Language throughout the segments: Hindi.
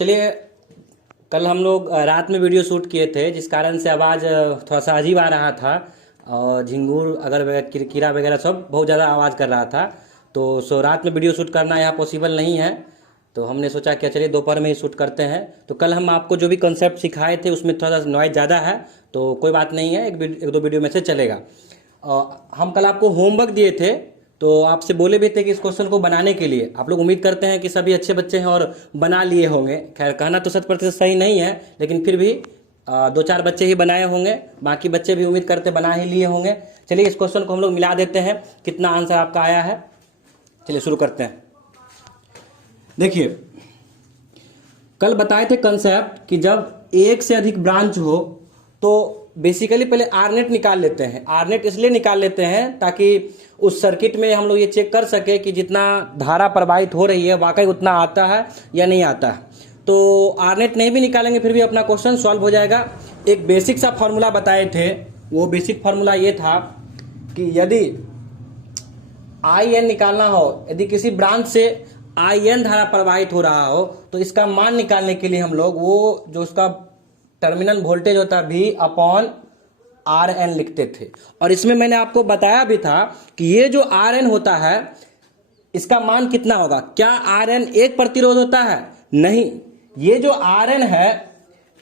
चलिए, कल हम लोग रात में वीडियो शूट किए थे, जिस कारण से आवाज़ थोड़ा सा अजीब आ रहा था और झिंगूर अगर कीड़ा वगैरह सब बहुत ज़्यादा आवाज़ कर रहा था। तो रात में वीडियो शूट करना यहाँ पॉसिबल नहीं है, तो हमने सोचा कि चलिए दोपहर में ही शूट करते हैं। तो कल हम आपको जो भी कंसेप्ट सिखाए थे उसमें थोड़ा सा नॉइज़ ज़्यादा है, तो कोई बात नहीं है, एक दो वीडियो में से चलेगा। हम कल आपको होमवर्क दिए थे, तो आपसे बोले भी थे कि इस क्वेश्चन को बनाने के लिए आप लोग उम्मीद करते हैं कि सभी अच्छे बच्चे हैं और बना लिए होंगे। खैर, कहना तो 100% सही नहीं है, लेकिन फिर भी दो चार बच्चे ही बनाए होंगे, बाकी बच्चे भी उम्मीद करते बना ही लिए होंगे। चलिए इस क्वेश्चन को हम लोग मिला देते हैं, कितना आंसर आपका आया है। चलिए शुरू करते हैं। देखिए, कल बताए थे कंसेप्ट कि जब एक से अधिक ब्रांच हो तो बेसिकली पहले आरनेट निकाल लेते हैं। आरनेट इसलिए निकाल लेते हैं ताकि उस सर्किट में हम लोग ये चेक कर सके कि जितना धारा प्रवाहित हो रही है वाकई उतना आता है या नहीं आता है। तो आरनेट नहीं भी निकालेंगे फिर भी अपना क्वेश्चन सॉल्व हो जाएगा। एक बेसिक सा फॉर्मूला बताए थे, वो बेसिक फॉर्मूला ये था कि यदि आई एन निकालना हो, यदि किसी ब्रांच से आई एन धारा प्रवाहित हो रहा हो, तो इसका मान निकालने के लिए हम लोग वो जो उसका टर्मिनल वोल्टेज होता है V अपॉन आर एन लिखते थे। और इसमें मैंने आपको बताया भी था कि ये जो आर एन होता है इसका मान कितना होगा। क्या आर एन एक प्रतिरोध होता है? नहीं, ये जो आर एन है,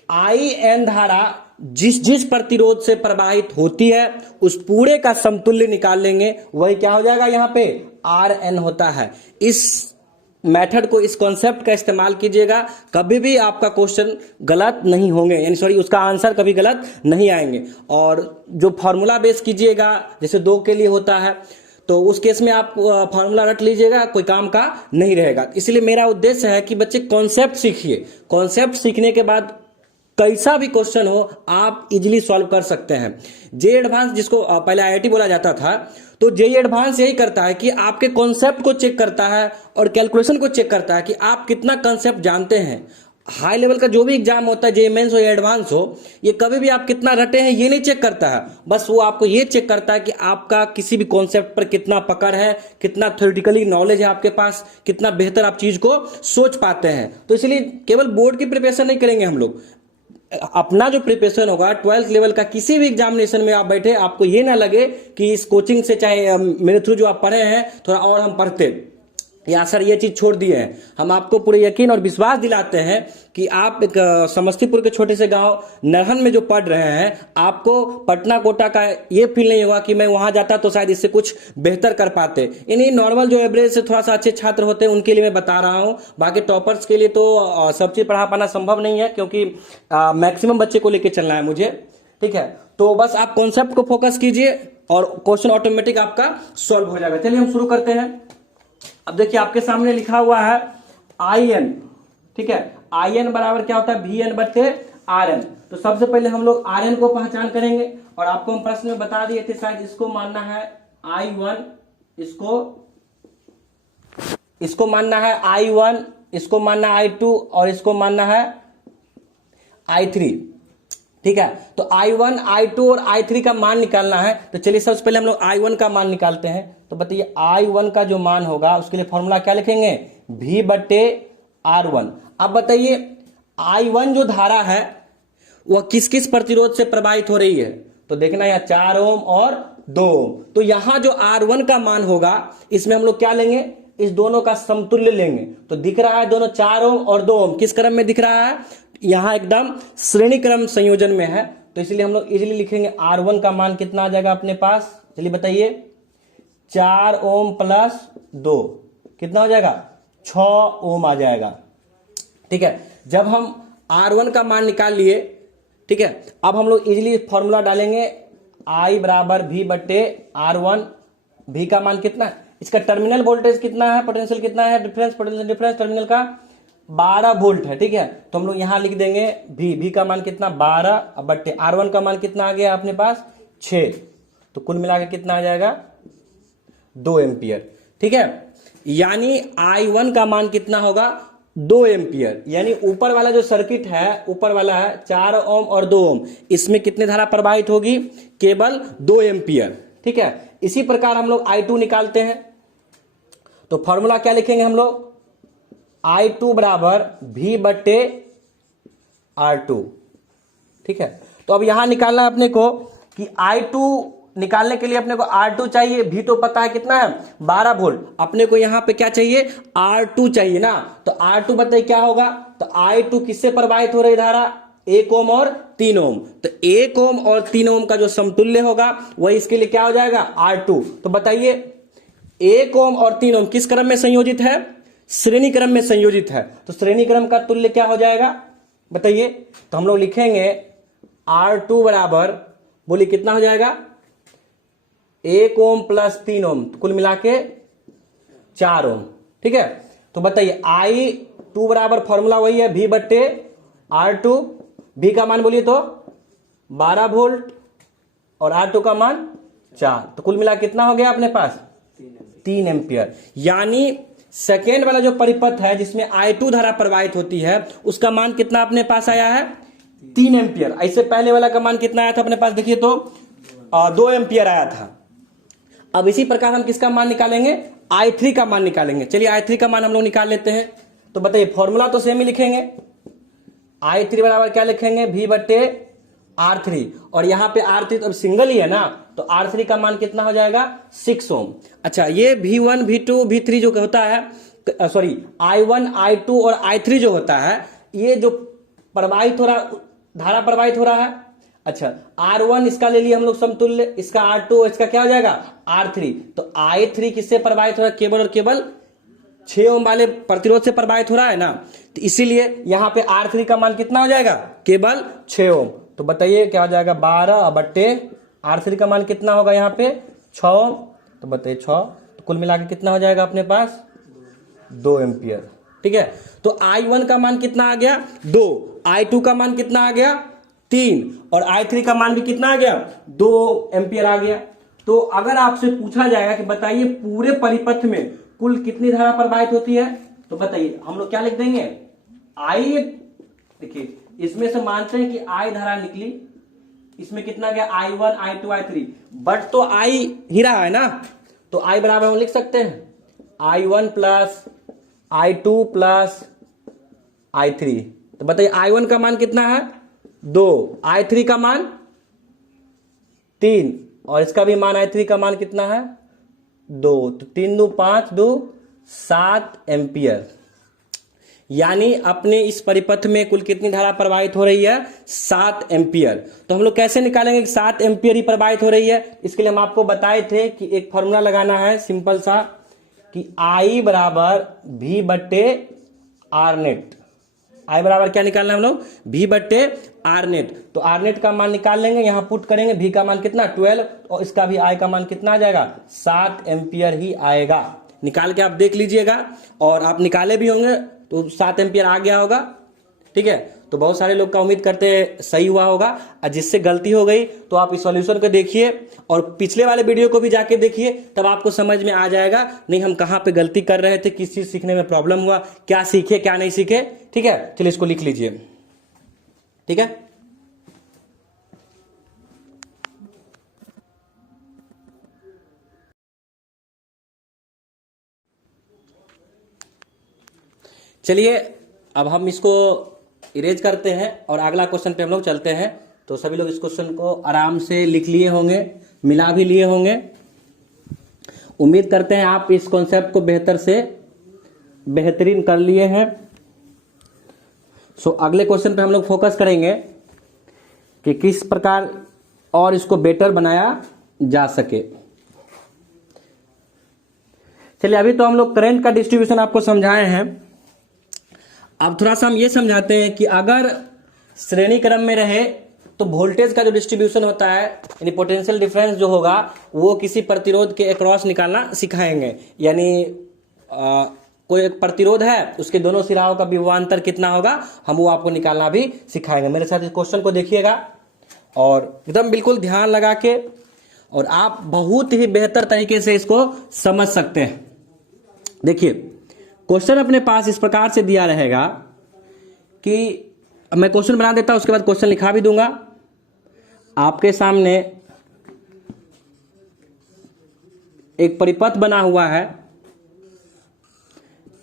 आई एन धारा जिस जिस प्रतिरोध से प्रवाहित होती है उस पूरे का समतुल्य निकाल लेंगे, वही क्या हो जाएगा, यहाँ पे आर एन होता है। इस मेथड को, इस कॉन्सेप्ट का इस्तेमाल कीजिएगा, कभी भी आपका क्वेश्चन गलत नहीं होंगे, यानी सॉरी उसका आंसर कभी गलत नहीं आएंगे। और जो फॉर्मूला बेस कीजिएगा, जैसे 2 के लिए होता है, तो उस केस में आप फॉर्मूला रट लीजिएगा, कोई काम का नहीं रहेगा। इसलिए मेरा उद्देश्य है कि बच्चे कॉन्सेप्ट सीखिए। कॉन्सेप्ट सीखने के बाद कैसा भी क्वेश्चन हो आप इजीली सॉल्व कर सकते हैं। जे एडवांस, जिसको पहले आईआईटी बोला जाता था, तो जे एडवांस यही करता है कि आपके कॉन्सेप्ट को चेक करता है और कैलकुलेशन को चेक करता है कि आप कितना कॉन्सेप्ट जानते हैं। हाई लेवल का जो भी एग्जाम होता है, जे मेंस हो या एडवांस हो, ये कभी भी आप कितना रटे हैं ये नहीं चेक करता है, बस वो आपको ये चेक करता है कि आपका किसी भी कॉन्सेप्ट पर कितना पकड़ है, कितना थ्योरेटिकली नॉलेज है आपके पास, कितना बेहतर आप चीज को सोच पाते हैं। तो इसलिए केवल बोर्ड की प्रिपरेशन नहीं करेंगे हम लोग, अपना जो प्रिपरेशन होगा 12th लेवल का किसी भी एग्जामिनेशन में आप बैठे, आपको ये ना लगे कि इस कोचिंग से, चाहे मेरे थ्रू जो आप पढ़े हैं थोड़ा और हम पढ़ते या सर ये चीज छोड़ दिए हैं, हम आपको पूरे यकीन और विश्वास दिलाते हैं कि आप एक समस्तीपुर के छोटे से गांव नरहन में जो पढ़ रहे हैं, आपको पटना कोटा का ये फील नहीं होगा कि मैं वहां जाता तो शायद इससे कुछ बेहतर कर पाते। यानी नॉर्मल जो एवरेज से थोड़ा सा अच्छे छात्र होते हैं उनके लिए मैं बता रहा हूं, बाकी टॉपर्स के लिए तो सब चीज पढ़ा पाना संभव नहीं है, क्योंकि मैक्सिमम बच्चे को लेकर चलना है मुझे। ठीक है, तो बस आप कॉन्सेप्ट को फोकस कीजिए और क्वेश्चन ऑटोमेटिक आपका सॉल्व हो जाएगा। चलिए हम शुरू करते हैं। अब देखिए आपके सामने लिखा हुआ है आई एन। ठीक है, आई एन बराबर क्या होता है, वी एन बटे आर एन। तो सबसे पहले हम लोग आर एन को पहचान करेंगे, और आपको हम प्रश्न में बता दिए थे, शायद इसको मानना है I1, इसको मानना है I1, इसको मानना है I2 और इसको मानना है I3। ठीक है, तो I1, I2 और I3 का मान निकालना है। तो चलिए सबसे पहले हम लोग I1 का मान निकालते हैं। तो बताइए I1 का जो मान होगा उसके लिए फॉर्मूला क्या लिखेंगे, V बटे R1। अब बताइए I1 जो धारा है वह किस किस प्रतिरोध से प्रवाहित हो रही है, तो देखना यहाँ 4 ओम और 2 ओम। तो यहाँ जो R1 का मान होगा इसमें हम लोग क्या लेंगे, इस दोनों का समतुल्य लेंगे। तो दिख रहा है दोनों 4 ओम और 2 ओम किस क्रम में दिख रहा है, यहाँ एकदम श्रेणी क्रम संयोजन में है, तो इसलिए हम लोग इजीली लिखेंगे R1 का मान कितना आ जाएगा अपने पास, चलिए बताइए, 4 ओम प्लस 2 कितना हो जाएगा, 6 ओम आ जाएगा। ठीक है, जब हम R1 का मान निकाल लिए, ठीक है, अब हम लोग इजीली फॉर्मूला डालेंगे, I बराबर V बटे R1। V का मान कितना है, इसका टर्मिनल वोल्टेज कितना है, पोटेंशियल कितना है, पोटेंशियल डिफरेंस टर्मिनल का 12 वोल्ट है। ठीक है, तो हम लोग यहां लिख देंगे V का मान कितना 12 बटे R1 का मान कितना आ गया अपने पास 6, तो कुल मिलाकर कितना आ जाएगा 2 एम्पियर। ठीक है, यानी I1 का मान कितना होगा 2 एम्पियर। यानी ऊपर वाला जो सर्किट है, ऊपर वाला है 4 ओम और 2 ओम, इसमें कितनी धारा प्रवाहित होगी, केवल 2 एम्पियर। ठीक है, इसी प्रकार हम लोग I2 निकालते हैं। तो फॉर्मूला क्या लिखेंगे हम लोग, I2 बराबर V बट्टे R2। ठीक है, तो अब यहां निकालना है अपने को कि I2 निकालने के लिए अपने को R2 चाहिए, V तो पता है कितना है 12 वोल्ट, अपने को यहां पे क्या चाहिए R2 चाहिए ना। तो R2 बताइए क्या होगा, तो I2 किससे प्रवाहित हो रही धारा, 1 ओम और 3 ओम, तो 1 ओम और 3 ओम का जो समतुल्य होगा वही इसके लिए क्या हो जाएगा R2। तो बताइए 1 ओम और 3 ओम किस क्रम में संयोजित है, श्रेणी क्रम में संयोजित है, तो श्रेणी क्रम का तुल्य क्या हो जाएगा बताइए। तो हम लोग लिखेंगे R2 बराबर, बोलिए कितना हो जाएगा, 1 ओम प्लस 3 ओम, कुल मिला के 4 ओम। ठीक है, तो बताइए I2 बराबर फॉर्मूला वही है V बट्टे R2, V का मान बोलिए तो 12 वोल्ट और R2 का मान 4, तो कुल मिला कितना हो गया अपने पास 3 एम्पियर। यानी सेकेंड वाला जो परिपथ है जिसमें I2 धारा प्रवाहित होती है उसका मान कितना अपने पास आया है 3 एम्पियर। ऐसे पहले वाला का मान कितना आया था अपने पास, देखिए तो 2 एम्पियर आया था। अब इसी प्रकार हम किसका मान निकालेंगे, I3 का मान निकालेंगे। चलिए I3 का मान हम लोग निकाल लेते हैं। तो बताइए फॉर्मूला तो सेम ही लिखेंगे, I3 बराबर क्या लिखेंगे V बट्टे R3, और यहां पे R3 तो सिंगल ही है ना, तो R3 का मान कितना हो जाएगा 6 ओम। अच्छा, ये V1 V2 V3 जो होता है, सॉरी I1 I2 और I3 जो होता है, ये जो प्रवाहित हो रहा, धारा प्रवाहित हो रहा है। अच्छा, R1 इसका ले लिए हम लोग समतुल्य, इसका R2, इसका क्या हो जाएगा R3। तो I3 किससे प्रवाहित हो रहा है, केवल और केवल 6 ओम वाले प्रतिरोध से प्रवाहित हो रहा है ना, तो इसीलिए यहां पे R3 का मान कितना हो जाएगा, केवल 6 ओम। तो बताइए क्या हो जाएगा 12 बट्टे R3 का मान कितना होगा यहाँ पे 6 ओम, तो बताइए 6, तो कुल मिला के कितना हो जाएगा अपने पास 2 एम्पियर। ठीक है, तो I1 का मान कितना आ गया 2, I2 का मान कितना आ गया 3, और I3 का मान भी कितना आ गया 2 एम्पियर आ गया। तो अगर आपसे पूछा जाएगा कि बताइए पूरे परिपथ में कुल कितनी धारा प्रवाहित होती है, तो बताइए हम लोग क्या लिख देंगे I, देखिए इसमें से मानते हैं कि I धारा निकली, इसमें कितना गया I1 I2 I3, बट तो I ही रहा है ना, तो I बराबर हम लिख सकते हैं I1 plus I2 plus I3। तो बताइए I1 का मान कितना है 2, I3 का मान 3, और इसका भी मान I3 का मान कितना है 2, तो 3 2 5 2 7 एम्पियर। यानी अपने इस परिपथ में कुल कितनी धारा प्रवाहित हो रही है 7 एम्पियर। तो हम लोग कैसे निकालेंगे कि 7 एम्पियर ही प्रवाहित हो रही है, इसके लिए हम आपको बताए थे कि एक फॉर्मूला लगाना है सिंपल सा कि I बराबर V बट्टे R नेट। I बराबर क्या निकालना है हम लोग V बट्टे R नेट। तो R नेट का मान निकाल लेंगे, यहां पुट करेंगे, V का मान कितना 12, और इसका भी I का मान कितना आ जाएगा 7 एम्पियर ही आएगा। निकाल के आप देख लीजिएगा, और आप निकाले भी होंगे तो 7 एम्पियर आ गया होगा। ठीक है, तो बहुत सारे लोग का उम्मीद करते हैं सही हुआ होगा, और जिससे गलती हो गई तो आप इस सॉल्यूशन को देखिए और पिछले वाले वीडियो को भी जाके देखिए, तब आपको समझ में आ जाएगा नहीं हम कहाँ पे गलती कर रहे थे, किस चीज सीखने में प्रॉब्लम हुआ, क्या सीखे क्या नहीं सीखे। ठीक है, चलिए इसको लिख लीजिए। ठीक है, चलिए अब हम इसको इरेज करते हैं और अगला क्वेश्चन पे हम लोग चलते हैं। तो सभी लोग इस क्वेश्चन को आराम से लिख लिए होंगे, मिला भी लिए होंगे। उम्मीद करते हैं आप इस कॉन्सेप्ट को बेहतर से बेहतरीन कर लिए हैं। सो अगले क्वेश्चन पे हम लोग फोकस करेंगे कि किस प्रकार और इसको बेटर बनाया जा सके। चलिए, अभी तो हम लोग करंट का डिस्ट्रीब्यूशन आपको समझाए हैं, अब थोड़ा सा हम ये समझाते हैं कि अगर श्रेणी क्रम में रहे तो वोल्टेज का जो डिस्ट्रीब्यूशन होता है, यानी पोटेंशियल डिफरेंस जो होगा वो किसी प्रतिरोध के अक्रॉस निकालना सिखाएंगे। यानी कोई एक प्रतिरोध है, उसके दोनों सिराओं का विभवांतर कितना होगा, हम वो आपको निकालना भी सिखाएंगे। मेरे साथ इस क्वेश्चन को देखिएगा और एकदम बिल्कुल ध्यान लगा के, और आप बहुत ही बेहतर तरीके से इसको समझ सकते हैं। देखिए, क्वेश्चन अपने पास इस प्रकार से दिया रहेगा कि मैं क्वेश्चन बना देता हूं, उसके बाद क्वेश्चन लिखा भी दूंगा आपके सामने। एक परिपथ बना हुआ है,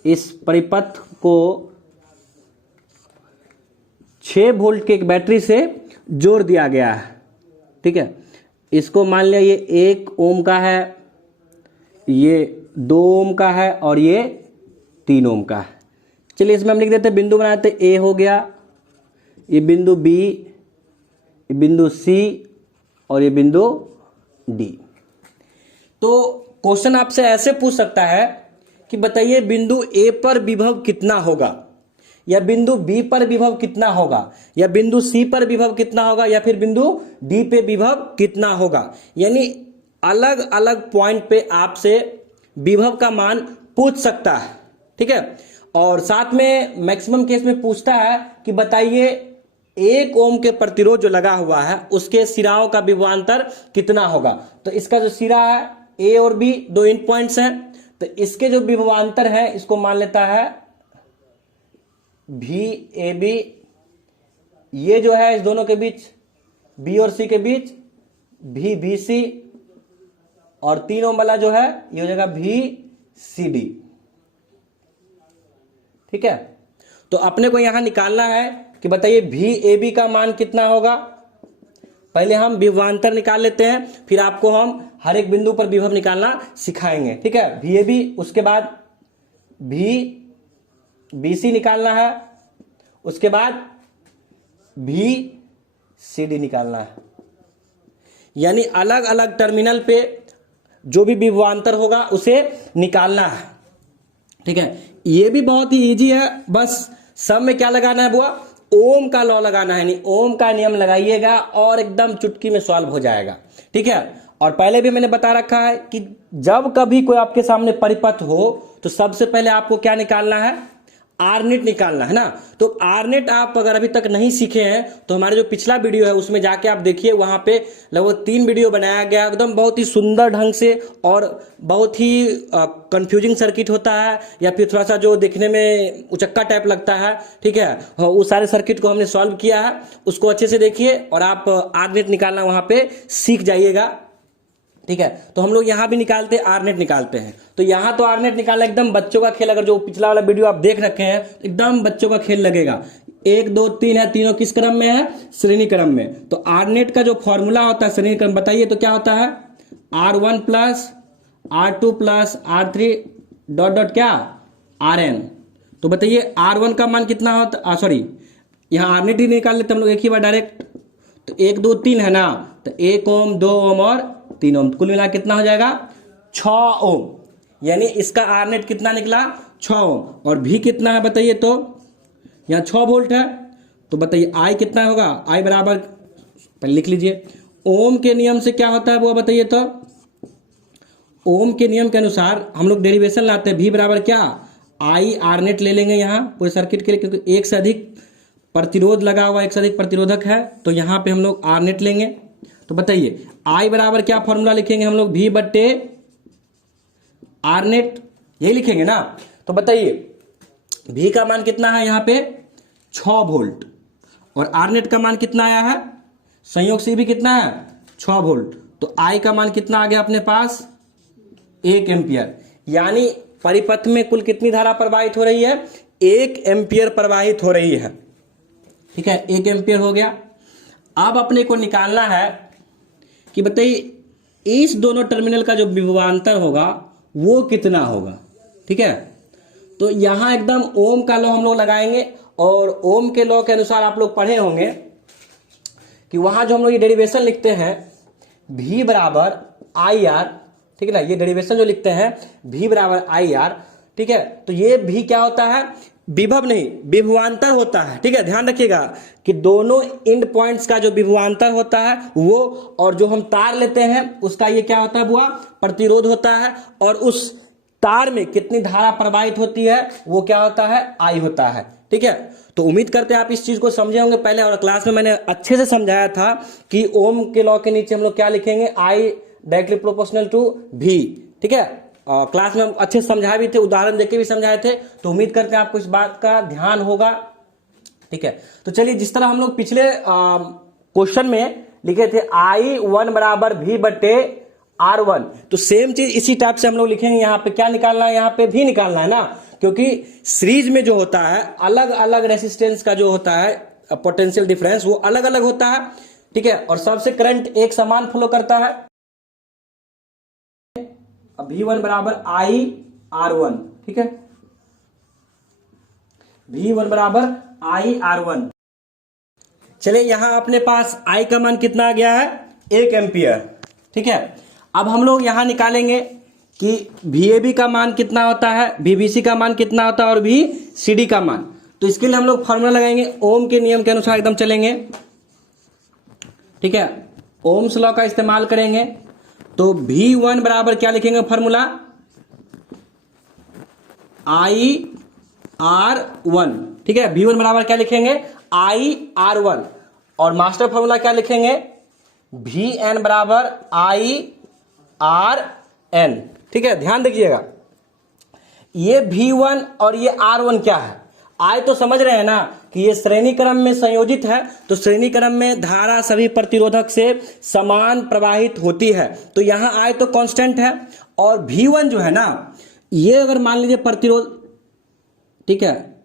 इस परिपथ इसको 6 वोल्ट के एक बैटरी से जोड़ दिया गया है। ठीक है, इसको मान लिया ये 1 ओम का है, ये 2 ओम का है और ये 3 ओम का है। चलिए इसमें हम लिख देते हैं, बिंदु बनाते हैं, ए हो गया, ये बिंदु बी, ये बिंदु सी और ये बिंदु डी। तो क्वेश्चन आपसे ऐसे पूछ सकता है कि बताइए बिंदु ए पर विभव कितना होगा, या बिंदु बी पर विभव कितना होगा, या बिंदु सी पर विभव कितना होगा, या फिर बिंदु डी पे विभव कितना होगा। यानी अलग अलग पॉइंट पे आपसे विभव का मान पूछ सकता है। ठीक है, और साथ में मैक्सिमम केस में पूछता है कि बताइए 1 ओम के प्रतिरोध जो लगा हुआ है उसके सिराओं का विभवांतर कितना होगा। तो इसका जो सिरा है ए और बी, 2 इन पॉइंट्स हैं, तो इसके जो विभवांतर है इसको मान लेता है भी ए बी। ये जो है इस दोनों के बीच, बी और सी के बीच भी बी सी, और 3 ओम वाला जो है ये हो जाएगा भी सी डी। ठीक है, तो अपने को यहां निकालना है कि बताइए भी ए बी का मान कितना होगा। पहले हम विभवांतर निकाल लेते हैं, फिर आपको हम हर एक बिंदु पर विभव निकालना सिखाएंगे। ठीक है, भी ए बी, उसके बाद भी बी सी निकालना है, उसके बाद भी सी डी निकालना है। यानी अलग अलग टर्मिनल पे जो भी विभवांतर होगा उसे निकालना है। ठीक है, ये भी बहुत ही इजी है, बस सब में क्या लगाना है बुआ, ओम का लॉ लगाना है, नहीं ओम का नियम लगाइएगा और एकदम चुटकी में सॉल्व हो जाएगा। ठीक है, और पहले भी मैंने बता रखा है कि जब कभी कोई आपके सामने परिपथ हो तो सबसे पहले आपको क्या निकालना है, आरनेट निकालना है ना। तो आरनेट आप अगर अभी तक नहीं सीखे हैं तो हमारे जो पिछला वीडियो है उसमें जाके आप देखिए, वहां पे लगभग 3 वीडियो बनाया गया, एकदम बहुत ही सुंदर ढंग से, और बहुत ही कंफ्यूजिंग सर्किट होता है या फिर थोड़ा सा जो देखने में उचक्का टाइप लगता है। ठीक है, उस सारे सर्किट को हमने सॉल्व किया है, उसको अच्छे से देखिए और आप आरनेट निकालना वहां पे सीख जाइएगा। ठीक है, तो हम लोग यहां भी निकालते हैं, आरनेट निकालते हैं। तो यहां तो आरनेट निकालना एकदम बच्चों का खेल, अगर जो पिछला वाला वीडियो आप देख रखे हैं एकदम बच्चों का खेल लगेगा। 1 2 3 है, तीनों किस क्रम में है, श्रेणी क्रम में। तो आरनेट का जो फॉर्मूला होता है श्रेणी क्रम, बताइए तो क्या होता है, R1 plus R2 plus R3 dot dot क्या, Rn। तो बताइए R1 का मान कितना होता, सॉरी यहाँ आरनेट ही निकाल लेते हम लोग एक ही बार डायरेक्ट। तो 1 2 3 है ना, तो 1 ओम 2 ओम और 3 ओम, कुल मिला कितना हो जाएगा 6 ओम। यानी इसका आरनेट कितना निकला 6 ओम। और भी कितना है बताइए, तो यहाँ 6 वोल्ट है, तो बताइए आई कितना होगा, आई बराबर पहले लिख लीजिए, ओम के नियम से क्या होता है वो बताइए। तो ओम के नियम के अनुसार हम लोग डेरिवेशन लाते हैं, भी बराबर क्या, आई आरनेट ले लेंगे यहाँ पूरे सर्किट के लिए, क्योंकि एक से अधिक प्रतिरोध लगा हुआ, एक से अधिक प्रतिरोधक है, तो यहाँ पे हम लोग आरनेट लेंगे। तो बताइए आई बराबर क्या फॉर्मूला लिखेंगे हम लोग, भी बट्टे आरनेट, यही लिखेंगे ना। तो बताइए भी का मान कितना है यहाँ पे 6 वोल्ट, और आरनेट का मान कितना आया है, संयोग से भी कितना है 6 वोल्ट, तो आई का मान कितना आ गया अपने पास 1 एम्पियर। यानी परिपथ में कुल कितनी धारा प्रवाहित हो रही है, 1 एम्पियर प्रवाहित हो रही है। ठीक है, 1 एम्पियर हो गया। अब अपने को निकालना है कि बताइए इस दोनों टर्मिनल का जो विभवांतर होगा वो कितना होगा। ठीक है, तो यहां एकदम ओम का लॉ हम लोग लगाएंगे, और ओम के लॉ के अनुसार आप लोग पढ़े होंगे कि वहां जो हम लोग ये डेरिवेशन लिखते हैं भी बराबर आई आर, ठीक है ना, ये डेरिवेशन जो लिखते हैं भी बराबर आई आर। ठीक है, तो ये भी क्या होता है, विभव नहीं विभवांतर होता है। ठीक है, ध्यान रखिएगा कि दोनों एंड पॉइंट्स का जो विभवांतर होता है वो, और जो हम तार लेते हैं उसका ये क्या होता है बुआ, प्रतिरोध होता है, और उस तार में कितनी धारा प्रवाहित होती है वो क्या होता है, आई होता है। ठीक है, तो उम्मीद करते हैं आप इस चीज को समझे होंगे। पहले और क्लास में मैंने अच्छे से समझाया था कि ओम के लॉ के नीचे हम लोग क्या लिखेंगे, आई डायरेक्टली प्रोपोर्शनल टू भी। ठीक है, क्लास में हम अच्छे से समझाए भी थे, उदाहरण देके भी समझाए थे, तो उम्मीद करते हैं आपको इस बात का ध्यान होगा। ठीक है, तो चलिए जिस तरह हम लोग पिछले क्वेश्चन में लिखे थे I1 बराबर भी बटे R1, तो सेम चीज इसी टाइप से हम लोग लिखेंगे। यहाँ पे क्या निकालना है, यहाँ पे भी निकालना है ना, क्योंकि सीरीज में जो होता है अलग अलग रेसिस्टेंस का जो होता है पोटेंशियल डिफरेंस वो अलग अलग होता है, ठीक है, और सबसे करंट एक समान फ्लो करता है। V1 बराबर I R1, ठीक है, V1 बराबर I R1। चलिए यहां अपने पास I का मान कितना आ गया है, 1 एम्पियर, ठीक है। अब हम लोग यहां निकालेंगे कि VAB का मान कितना होता है, VBC का मान कितना होता है और VCD का मान। तो इसके लिए हम लोग फॉर्मूला लगाएंगे, ओम के नियम के अनुसार एकदम चलेंगे, ठीक है, ओम्स लॉ का इस्तेमाल करेंगे। तो V1 बराबर क्या लिखेंगे फॉर्मूला, IR1, ठीक है, V1 बराबर क्या लिखेंगे, IR1, और मास्टर फॉर्मूला क्या लिखेंगे, VN बराबर IRN, ठीक है। ध्यान दीजिएगा ये V1 और ये R1 क्या है, I तो समझ रहे हैं ना कि ये श्रेणी क्रम में संयोजित है, तो श्रेणी क्रम में धारा सभी प्रतिरोधक से समान प्रवाहित होती है, तो यहां I तो कांस्टेंट है। और V1 जो है ना, ये अगर मान लीजिए प्रतिरोध, ठीक है,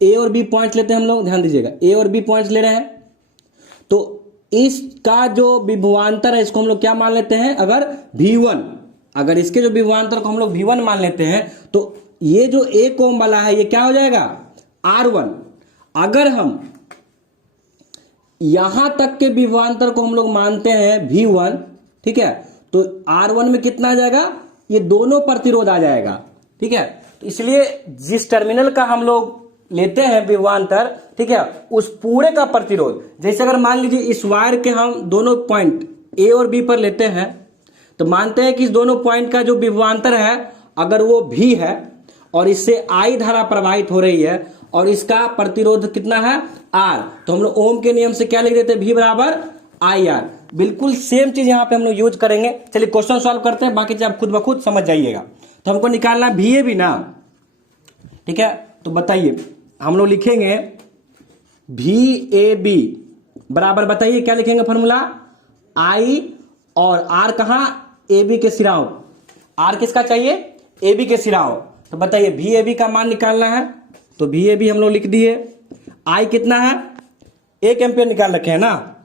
A और B पॉइंट लेते हैं हम लोग, ध्यान दीजिएगा A और B पॉइंट्स ले रहे हैं, तो इसका जो विभवांतर है इसको हम लोग क्या मान लेते हैं, अगर V1, अगर इसके जो विभवांतर को हम लोग V1 मान लेते हैं तो ये जो 1 ओम वाला है ये क्या हो जाएगा, R1। अगर हम यहां तक के विभवांतर को हम लोग मानते हैं V1, ठीक है, तो R1 में कितना आ जाएगा, ये दोनों प्रतिरोध आ जाएगा, ठीक है। तो इसलिए जिस टर्मिनल का हम लोग लेते हैं विभवांतर, ठीक है, उस पूरे का प्रतिरोध, जैसे अगर मान लीजिए इस वायर के हम दोनों पॉइंट A और B पर लेते हैं, तो मानते हैं कि इस दोनों पॉइंट का जो विभवांतर है अगर वो V है और इससे I धारा प्रवाहित हो रही है और इसका प्रतिरोध कितना है, R, तो हम लोग ओम के नियम से क्या लिख देते हैं, V बराबर IR। बिल्कुल सेम चीज यहां पे हम लोग यूज करेंगे। चलिए क्वेश्चन सॉल्व करते हैं, बाकी चीज आप खुद ब खुद समझ जाइएगा। तो हमको निकालना VAB ना, ठीक है, तो बताइए हम लोग लिखेंगे VAB बराबर, बताइए क्या लिखेंगे फॉर्मूला, I और R कहां, AB के सिराओं, R किसका चाहिए, AB के सिराओं। तो बताइए VAB का मान निकालना है, तो VAB हम लोग लिख दिए, I कितना है, 1 एम्पियर निकाल रखे हैं ना,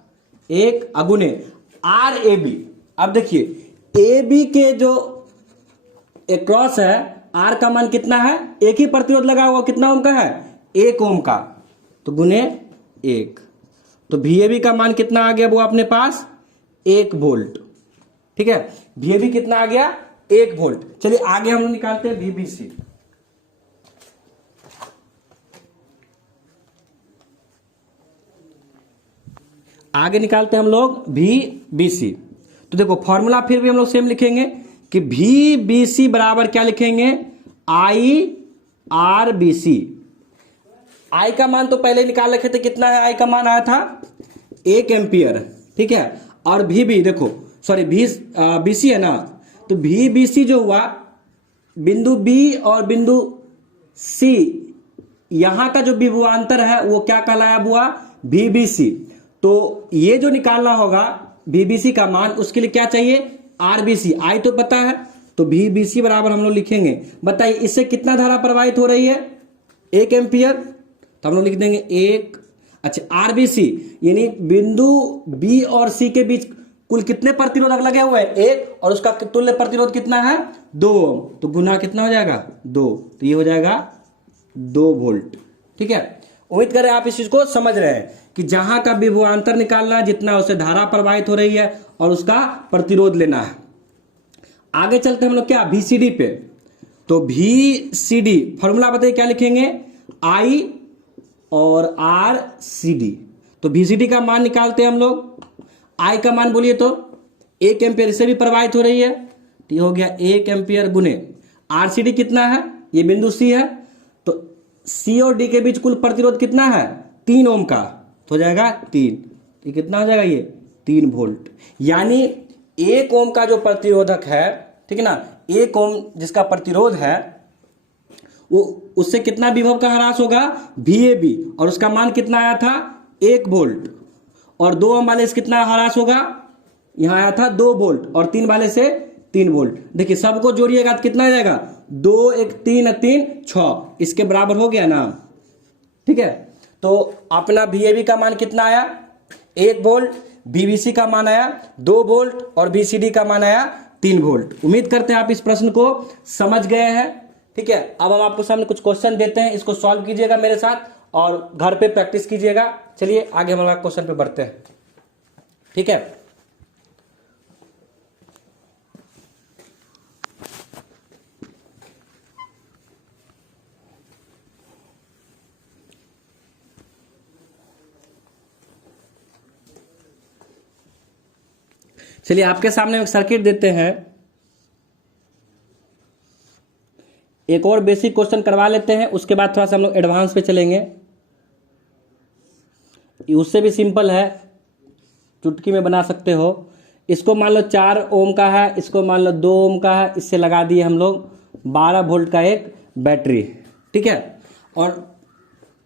1 अगुने RAB। अब देखिए AB के जो एक्रॉस है R का मान कितना है, एक ही प्रतिरोध लगा हुआ, कितना ओम का है, 1 ओम का, तो गुने 1, तो VAB का मान कितना आ गया, वो अपने पास 1 वोल्ट, ठीक है, VAB कितना आ गया, 1 वोल्ट। चलिए आगे हम लोग निकालते हैं VBC। आगे निकालते हैं हम लोग VBC। तो देखो फॉर्मूला फिर भी हम लोग सेम लिखेंगे कि VBC बराबर क्या लिखेंगे, IRBC। I का मान तो पहले निकाल रखे थे, कितना है I का मान आया था, 1 एम्पियर, ठीक है, और VB देखो, सॉरी BC है ना, तो VBC जो हुआ, बिंदु B और बिंदु C यहां का जो विभवांतर है वो क्या कहलाया बुआ, VBC। तो ये जो निकालना होगा VBC का मान, उसके लिए क्या चाहिए, RBC। I तो पता है, तो VBC बराबर हम लोग लिखेंगे, बताइए इससे कितना धारा प्रवाहित हो रही है, 1 एम्पियर, तो हम लोग लिख देंगे 1। अच्छा RBC यानी बिंदु B और C के बीच कुल कितने प्रतिरोधक लगे हुए हैं, 1, और उसका तुल्य प्रतिरोध कितना है, 2 ओम, तो गुना कितना हो जाएगा, 2, तो ये हो जाएगा 2 वोल्ट, ठीक है। उम्मीद करें आप इस चीज को समझ रहे हैं कि जहां का विभवांतर निकालना है, जितना उससे धारा प्रवाहित हो रही है और उसका प्रतिरोध लेना है। आगे चलते हम लोग क्या, VCD पे। तो VCD फॉर्मूला बताइए क्या लिखेंगे, I और RCD। तो VCD का मान निकालते हैं हम लोग, I का मान बोलिए तो 1 एम्पियर, इससे भी प्रवाहित हो रही है, तो ये हो गया 1 एम्पियर गुने RCD कितना है, ये बिंदु C है, तो C और D के बीच कुल प्रतिरोध कितना है, 3 ओम का, तो हो जाएगा 3, ये कितना हो जाएगा, ये 3 वोल्ट। यानी 1 ओम का जो प्रतिरोधक है, ठीक है ना, 1 ओम जिसका प्रतिरोध है वो, उससे कितना विभव का ह्रास होगा, VAB, और उसका मान कितना आया था, 1 वोल्ट, और 2 ओम वाले से कितना ह्रास होगा, यहां आया था 2 वोल्ट, और 3 वाले से 3 वोल्ट। देखिए सबको जोड़िएगा तो कितना आ जाएगा, 2 1 3 3 6, इसके बराबर हो गया ना। ठीक है, तो अपना VAB का मान कितना आया, 1 वोल्ट, VBC का मान आया 2 वोल्ट और VCD का मान आया 3 वोल्ट। उम्मीद करते हैं आप इस प्रश्न को समझ गए हैं। ठीक है, अब हम आपको सामने कुछ क्वेश्चन देते हैं, इसको सॉल्व कीजिएगा मेरे साथ और घर पे प्रैक्टिस कीजिएगा। चलिए आगे हम अगला क्वेश्चन पे बढ़ते हैं। ठीक है, चलिए आपके सामने एक सर्किट देते हैं, एक और बेसिक क्वेश्चन करवा लेते हैं, उसके बाद थोड़ा सा हम लोग एडवांस पे चलेंगे। उससे भी सिंपल है, चुटकी में बना सकते हो। इसको मान लो 4 ओम का है, इसको मान लो 2 ओम का है, इससे लगा दिए हम लोग 12 वोल्ट का एक बैटरी। ठीक है, और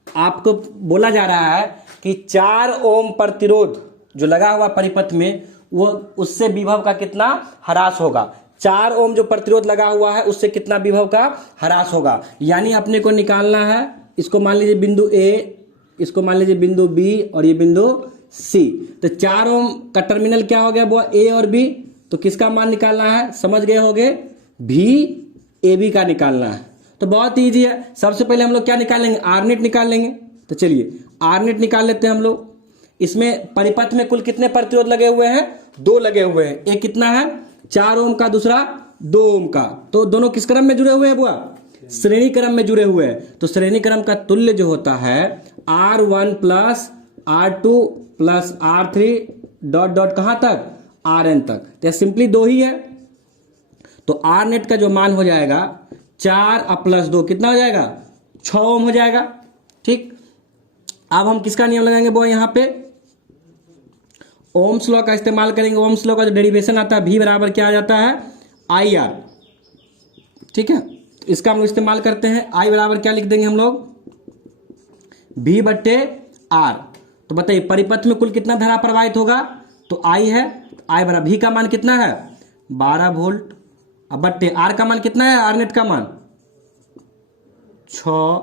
आपको बोला जा रहा है कि 4 ओम प्रतिरोध जो लगा हुआ परिपथ में, वो उससे विभव का कितना ह्रास होगा। 4 ओम जो प्रतिरोध लगा हुआ है उससे कितना विभव का ह्रास होगा, यानी अपने को निकालना है। इसको मान लीजिए बिंदु A, इसको मान लीजिए बिंदु B और ये बिंदु C। तो 4 ओम का टर्मिनल क्या हो गया वो A और B, तो किसका मान निकालना है, समझ गए होंगे, VAB का निकालना है। तो बहुत ईजी है, सबसे पहले हम लोग क्या निकालेंगे, R नेट निकाल लेंगे। तो चलिए R नेट निकाल लेते हैं हम लोग। इसमें परिपथ में कुल कितने प्रतिरोध लगे हुए हैं, 2 लगे हुए हैं। एक कितना है 4 ओम का, दूसरा 2 ओम का। तो दोनों किस क्रम में जुड़े हुए हैं बुआ, श्रेणी क्रम में जुड़े हुए हैं। तो श्रेणी क्रम का तुल्य जो होता है R1 plus R2 plus R3 dot dot कहां तक, Rn तक। तो सिंपली 2 ही है, तो R नेट का जो मान हो जाएगा 4 प्लस 2 कितना हो जाएगा, 6 ओम हो जाएगा। ठीक, अब हम किसका नियम लगाएंगे वो, यहाँ पे ओम्स लॉ का इस्तेमाल करेंगे। ओम्स लॉ का जो डेरिवेशन आता है V बराबर क्या आ जाता है, IR। ठीक है, इसका हम लोग इस्तेमाल करते हैं। I बराबर क्या लिख देंगे हम लोग, V बट्टे R। तो बताइए परिपथ में कुल कितना धारा प्रवाहित होगा, तो I है, I बराबर V का मान कितना है 12 वोल्ट, अब बट्टे R का मान कितना है, R नेट का मान 6,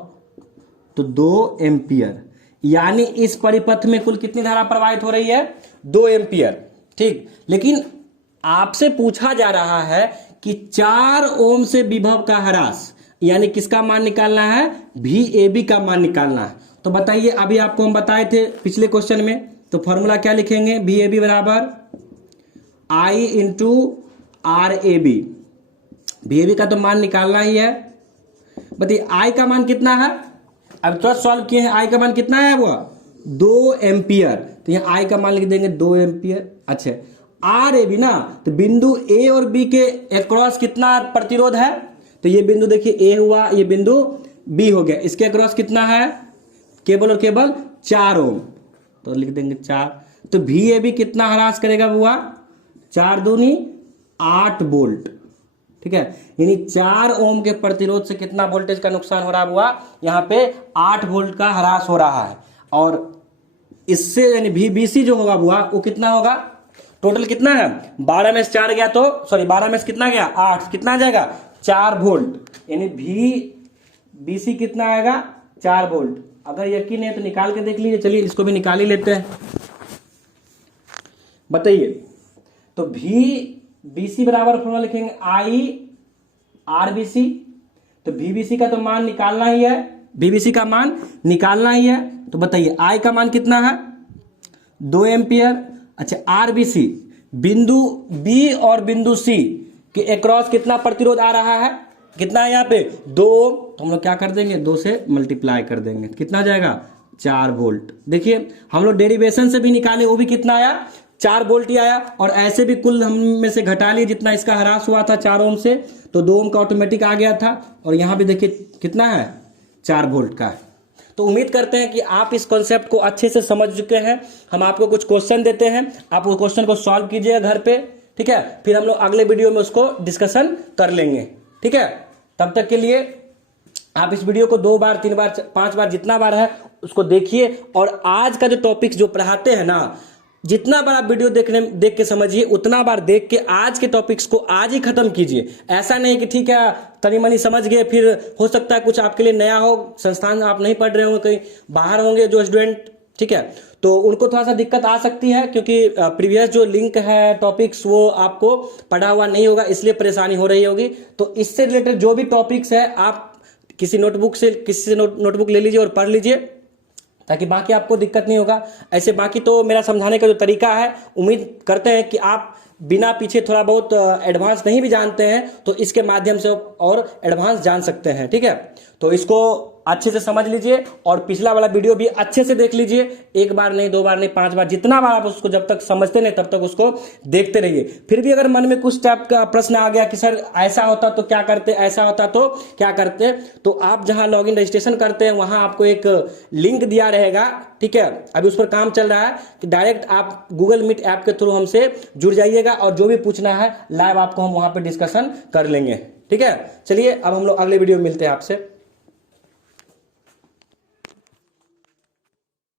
तो 2 एम्पियर। यानी इस परिपथ में कुल कितनी धारा प्रवाहित हो रही है, 2 एम्पियर। ठीक, लेकिन आपसे पूछा जा रहा है कि 4 ओम से विभव का ह्रास, यानी किसका मान निकालना है, VAB का मान निकालना है। तो बताइए, अभी आपको हम बताए थे पिछले क्वेश्चन में, तो फॉर्मूला क्या लिखेंगे, VAB बराबर I इंटू RAB। VAB का तो मान निकालना ही है। बताइए I का मान कितना है, अब तो सॉल्व किए हैं, I का मान कितना है वो 2 एम्पियर। तो यहाँ I का मान लिख देंगे 2 एम्पियर। अच्छा, RAB ना, तो बिंदु A और B के अक्रॉस कितना प्रतिरोध है, तो ये बिंदु देखिए A हुआ, ये बिंदु B हो गया, इसके अक्रॉस कितना है, केवल और केवल 4 ओम। तो लिख देंगे 4। तो VAB कितना ह्रास करेगा बुआ, 4 दूनी 8 वोल्ट। ठीक है, यानी 4 ओम के प्रतिरोध से कितना वोल्टेज का नुकसान हो रहा हुआ, यहाँ पे 8 वोल्ट का ह्रास हो रहा है। और इससे यानी VBC जो होगा बुआ, वो कितना होगा, टोटल कितना है 12 में से 4 गया, तो सॉरी 12 में से कितना गया 8, कितना आ जाएगा 4 वोल्ट। यानी VBC कितना आएगा 4 वोल्ट। अगर यकीन है तो निकाल के देख लीजिए। चलिए इसको भी निकाल ही लेते हैं। बताइए, तो VBC बराबर फॉर्मूला लिखेंगे IRBC। तो VBC का तो मान निकालना ही है, VBC का मान निकालना ही है। तो बताइए I का मान कितना है 2 एम्पियर। अच्छा, RBC बिंदु B और बिंदु C के अक्रॉस कितना प्रतिरोध आ रहा है, कितना है यहाँ पे 2। तो हम लोग क्या कर देंगे, 2 से मल्टीप्लाई कर देंगे, कितना जाएगा 4 वोल्ट। देखिए हम लोग डेरिवेशन से भी निकाले, वो भी कितना आया 4 वोल्ट ही आया। और ऐसे भी कुल हम में से घटा लिए जितना इसका ह्रास हुआ था 4 ओम से, तो 2 ओम का ऑटोमेटिक आ गया था। और यहाँ भी देखिए कितना है 4 वोल्ट का है। तो उम्मीद करते हैं कि आप इस कॉन्सेप्ट को अच्छे से समझ चुके हैं। हम आपको कुछ क्वेश्चन देते हैं, आप उस क्वेश्चन को सॉल्व कीजिएगा घर पे। ठीक है, फिर हम लोग अगले वीडियो में उसको डिस्कशन कर लेंगे। ठीक है, तब तक के लिए आप इस वीडियो को 2 बार 3 बार 5 बार जितना बार है उसको देखिए। और आज का जो टॉपिक जो पढ़ाते हैं ना, जितना बार आप वीडियो देख के समझिए, उतना बार देख के आज के टॉपिक्स को आज ही खत्म कीजिए। ऐसा नहीं कि ठीक है तनी मनी समझ गए, फिर हो सकता है कुछ आपके लिए नया हो, संस्थान आप नहीं पढ़ रहे होंगे, कहीं बाहर होंगे जो स्टूडेंट, ठीक है, तो उनको थोड़ा सा दिक्कत आ सकती है, क्योंकि प्रीवियस जो लिंक है टॉपिक्स वो आपको पढ़ा हुआ नहीं होगा, इसलिए परेशानी हो रही होगी। तो इससे रिलेटेड जो भी टॉपिक्स है आप किसी से नोटबुक ले लीजिए और पढ़ लीजिए, ताकि बाकी आपको दिक्कत नहीं होगा। ऐसे बाकी तो मेरा समझाने का जो तरीका है, उम्मीद करते हैं कि आप बिना पीछे थोड़ा बहुत एडवांस नहीं भी जानते हैं तो इसके माध्यम से और एडवांस जान सकते हैं, ठीक है। तो इसको अच्छे से समझ लीजिए और पिछला वाला वीडियो भी अच्छे से देख लीजिए, एक बार नहीं, 2 बार नहीं, 5 बार, जितना बार आप उसको जब तक समझते नहीं तब तक उसको देखते रहिए। फिर भी अगर मन में कुछ टाइप का प्रश्न आ गया कि सर ऐसा होता तो क्या करते, ऐसा होता तो क्या करते, तो आप जहां लॉगिन रजिस्ट्रेशन करते हैं वहां आपको एक लिंक दिया रहेगा, ठीक है। अभी उस पर काम चल रहा है कि डायरेक्ट आप गूगल मीट ऐप के थ्रू हमसे जुड़ जाइएगा और जो भी पूछना है लाइव आपको हम वहां पर डिस्कशन कर लेंगे, ठीक है। चलिए अब हम लोग अगले वीडियो में मिलते हैं आपसे।